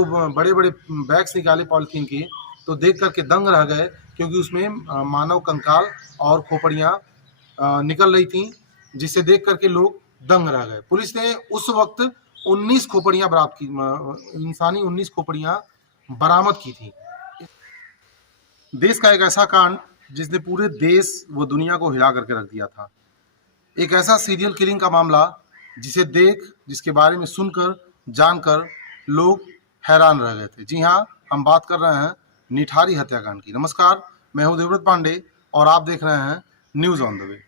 दो बड़े बड़े बैग्स निकाले पॉलीथीन के, तो देख करके दंग रह गए, क्योंकि उसमें मानव कंकाल और खोपड़ियाँ निकल रही थी, जिसे देख करके लोग दंग रह गए। पुलिस ने उस वक्त 19 खोपड़ियाँ बरामद की, इंसानी 19 खोपड़ियाँ बरामद की थी। देश का एक ऐसा कांड जिसने पूरे देश व दुनिया को हिला करके रख दिया था। एक ऐसा सीरियल किलिंग का मामला जिसके बारे में सुनकर जानकर लोग हैरान रह गए थे। जी हाँ, हम बात कर रहे हैं निठारी हत्याकांड की। नमस्कार, मैं हूं देवव्रत पांडे और आप देख रहे हैं न्यूज ऑन द वे।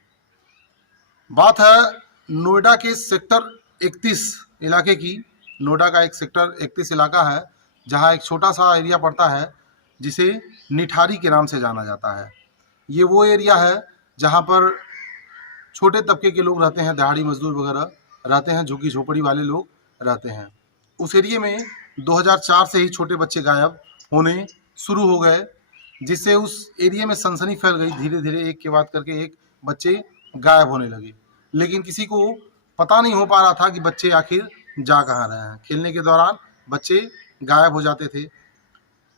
बात है नोएडा के सेक्टर 31 इलाके की। नोएडा का एक सेक्टर 31 इलाका है, जहां एक छोटा सा एरिया पड़ता है जिसे निठारी के नाम से जाना जाता है। ये वो एरिया है जहां पर छोटे तबके के लोग रहते हैं, दिहाड़ी मजदूर वगैरह रहते हैं, झुग्गी झोपड़ी वाले लोग रहते हैं। उस एरिया में 2004 से ही छोटे बच्चे गायब होने शुरू हो गए, जिससे उस एरिया में सनसनी फैल गई। धीरे धीरे एक के बाद करके एक बच्चे गायब होने लगे, लेकिन किसी को पता नहीं हो पा रहा था कि बच्चे आखिर जा कहाँ रहे हैं। खेलने के दौरान बच्चे गायब हो जाते थे।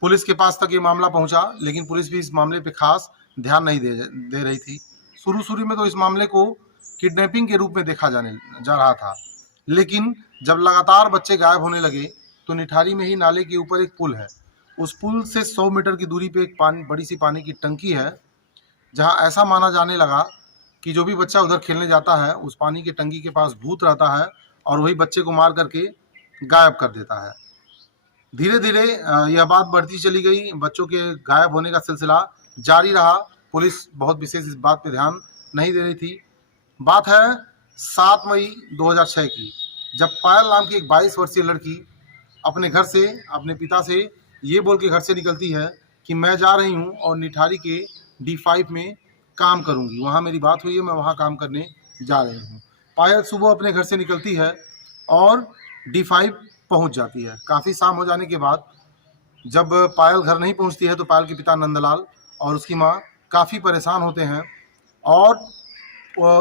पुलिस के पास तक ये मामला पहुंचा, लेकिन पुलिस भी इस मामले पे खास ध्यान नहीं दे रही थी। शुरू में तो इस मामले को किडनैपिंग के रूप में देखा जा रहा था, लेकिन जब लगातार बच्चे गायब होने लगे तो निठारी में ही नाले के ऊपर एक पुल है। उस पुल से 100 मीटर की दूरी पे एक बड़ी सी पानी की टंकी है, जहां ऐसा माना जाने लगा कि जो भी बच्चा उधर खेलने जाता है उस पानी की टंकी के पास भूत रहता है और वही बच्चे को मार करके गायब कर देता है। धीरे धीरे यह बात बढ़ती चली गई, बच्चों के गायब होने का सिलसिला जारी रहा। पुलिस बहुत विशेष इस बात पे ध्यान नहीं दे रही थी। बात है 7 मई 2006 की, जब पायल नाम की एक 22 वर्षीय लड़की अपने घर से, अपने पिता से ये बोल के घर से निकलती है कि मैं जा रही हूँ और निठारी के D5 में काम करूँगी, वहाँ मेरी बात हुई है, मैं वहाँ काम करने जा रही हूँ। पायल सुबह अपने घर से निकलती है और D5 पहुँच जाती है। काफ़ी शाम हो जाने के बाद जब पायल घर नहीं पहुँचती है तो पायल के पिता नंदलाल और उसकी माँ काफ़ी परेशान होते हैं और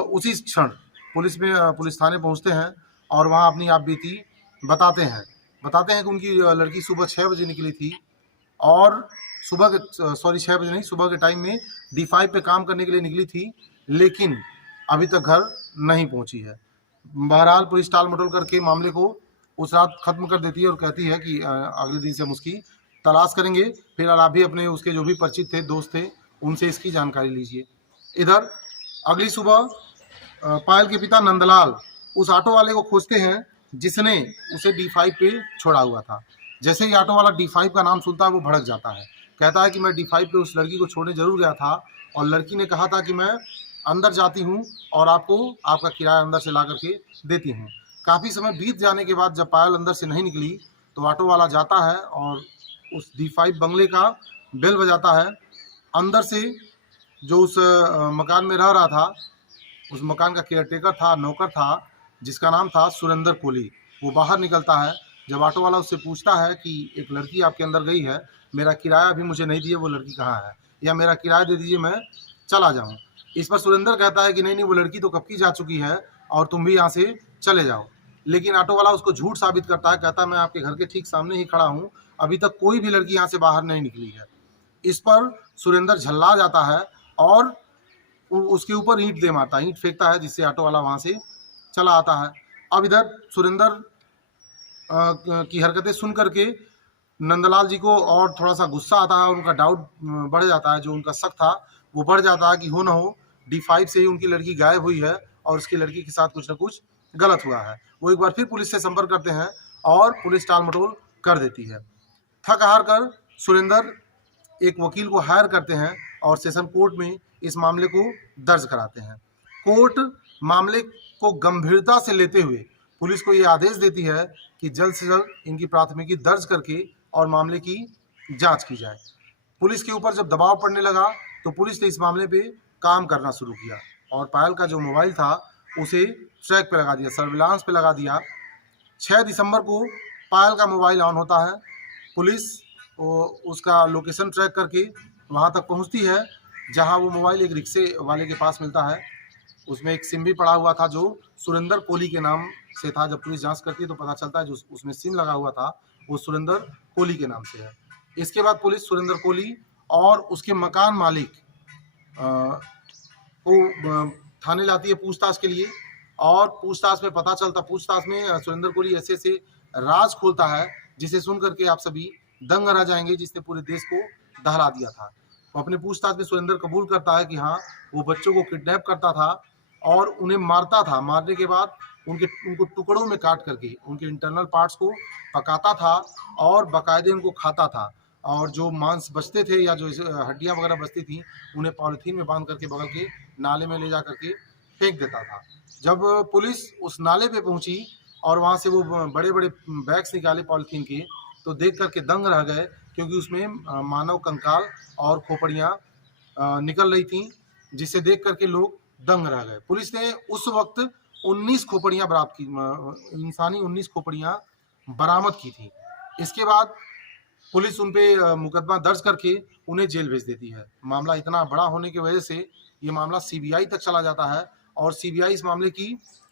उसी क्षण पुलिस थाने पहुंचते हैं और वहां अपनी आपबीती बताते हैं कि उनकी लड़की सुबह 6 बजे निकली थी और सुबह के टाइम में D5 पे काम करने के लिए निकली थी, लेकिन अभी तक घर नहीं पहुंची है। बहरहाल पुलिस टाल मटोल करके मामले को उस रात खत्म कर देती है और कहती है कि अगले दिन से हम उसकी तलाश करेंगे, फिर आप भी अपने उसके जो भी परिचित थे, दोस्त थे, उनसे इसकी जानकारी लीजिए। इधर अगली सुबह पायल के पिता नंदलाल उस ऑटो वाले को खोजते हैं जिसने उसे D5 पे छोड़ा हुआ था। जैसे ही ऑटो वाला D5 का नाम सुनता है वो भड़क जाता है, कहता है कि मैं D5 पे उस लड़की को छोड़ने जरूर गया था और लड़की ने कहा था कि मैं अंदर जाती हूँ और आपको आपका किराया अंदर से ला करके देती हूँ। काफ़ी समय बीत जाने के बाद जब पायल अंदर से नहीं निकली तो ऑटो वाला जाता है और उस D5 बंगले का बेल बजाता है। अंदर से जो उस मकान में रह रहा था, उस मकान का केयरटेकर था, नौकर था, जिसका नाम था सुरेंद्र कोहली, वो बाहर निकलता है। जब ऑटो वाला उससे पूछता है कि एक लड़की आपके अंदर गई है, मेरा किराया अभी मुझे नहीं दिए, वो लड़की कहाँ है, या मेरा किराया दे दीजिए मैं चला जाऊँ। इस पर सुरेंद्र कहता है कि नहीं, वो लड़की तो कब की जा चुकी है और तुम भी यहाँ से चले जाओ। लेकिन ऑटो वाला उसको झूठ साबित करता है, कहता है मैं आपके घर के ठीक सामने ही खड़ा हूँ, अभी तक कोई भी लड़की यहाँ से बाहर नहीं निकली है। इस पर सुरेंद्र झल्ला जाता है और उसके ऊपर ईंट मारता है, ईंट फेंकता है, जिससे ऑटो वाला वहाँ से चला आता है। अब इधर सुरेंद्र की हरकतें सुन करके नंदलाल जी को और थोड़ा सा गुस्सा आता है और उनका डाउट बढ़ जाता है, जो उनका शक था वो बढ़ जाता है कि हो ना हो D5 से ही उनकी लड़की गायब हुई है और उसकी लड़की के साथ कुछ ना कुछ गलत हुआ है। वो एक बार फिर पुलिस से संपर्क करते हैं और पुलिस टाल मटोल कर देती है। थक हार कर सुरेंद्र एक वकील को हायर करते हैं और सेशन कोर्ट में इस मामले को दर्ज कराते हैं। कोर्ट मामले को गंभीरता से लेते हुए पुलिस को ये आदेश देती है कि जल्द से जल्द इनकी प्राथमिकी दर्ज करके और मामले की जांच की जाए। पुलिस के ऊपर जब दबाव पड़ने लगा तो पुलिस ने इस मामले पे काम करना शुरू किया और पायल का जो मोबाइल था उसे ट्रैक पे लगा दिया, सर्विलांस पे लगा दिया। 6 दिसंबर को पायल का मोबाइल ऑन होता है। पुलिस उसका लोकेशन ट्रैक करके वहाँ तक पहुँचती है जहाँ वो मोबाइल एक रिक्शे वाले के पास मिलता है। उसमें एक सिम भी पड़ा हुआ था जो सुरेंद्र कोहली के नाम से था। जब पुलिस जांच करती है तो पता चलता है जो उसमें सिम लगा हुआ था वो सुरेंद्र कोहली के नाम से है। इसके बाद पुलिस सुरेंद्र कोहली और उसके मकान मालिक को थाने लाती है पूछताछ के लिए, और पूछताछ में पता चलता, पूछताछ में सुरेंद्र कोहली ऐसे ऐसे राज खोलता है जिसे सुन करके आप सभी दंग रह जाएंगे, जिसने पूरे देश को दहला दिया था। तो अपने पूछताछ में सुरेंद्र कबूल करता है कि हाँ, वो बच्चों को किडनैप करता था और उन्हें मारता था। मारने के बाद उनको टुकड़ों में काट करके उनके इंटरनल पार्ट्स को पकाता था और बाकायदे उनको खाता था। और जो मांस बचते थे या जो हड्डियां वगैरह बचती थी, उन्हें पॉलिथीन में बांध करके बगल के नाले में ले जा करके फेंक देता था। जब पुलिस उस नाले पे पहुंची और वहां से वो बड़े बड़े बैग्स निकाले पॉलिथीन के, तो देख करके दंग रह गए, क्योंकि उसमें मानव कंकाल और खोपड़ियां निकल रही थी, जिसे देख करके लोग दंग रह गए। पुलिस ने उस वक्त 19 खोपड़ियां बरामद की, इंसानी 19 खोपड़ियां बरामद की थी। इसके बाद पुलिस उन पे मुकदमा दर्ज करके उन्हें जेल भेज देती है। मामला इतना बड़ा होने की वजह से ये मामला सीबीआई तक चला जाता है और सीबीआई इस मामले की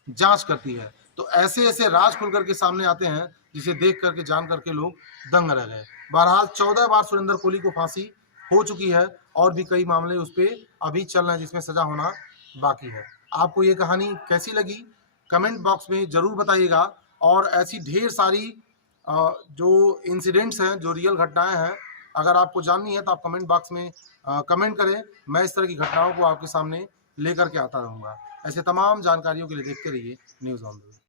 जांच करती है। तो ऐसे ऐसे राज खुल करके सामने आते हैं, जिसे देख करके जान करके लोग दंग रह गए। बहरहाल 14 बार सुरेंद्र कोहली को फांसी हो चुकी है और भी कई मामले उस पर अभी चल रहे हैं, जिसमें सजा होना बाकी है। आपको ये कहानी कैसी लगी कमेंट बॉक्स में ज़रूर बताइएगा, और ऐसी ढेर सारी जो इंसिडेंट्स हैं, जो रियल घटनाएं हैं, अगर आपको जाननी है तो आप कमेंट बॉक्स में कमेंट करें। मैं इस तरह की घटनाओं को आपके सामने लेकर के आता रहूँगा। ऐसे तमाम जानकारियों के लिए देखते रहिए न्यूज़ ऑन द वे।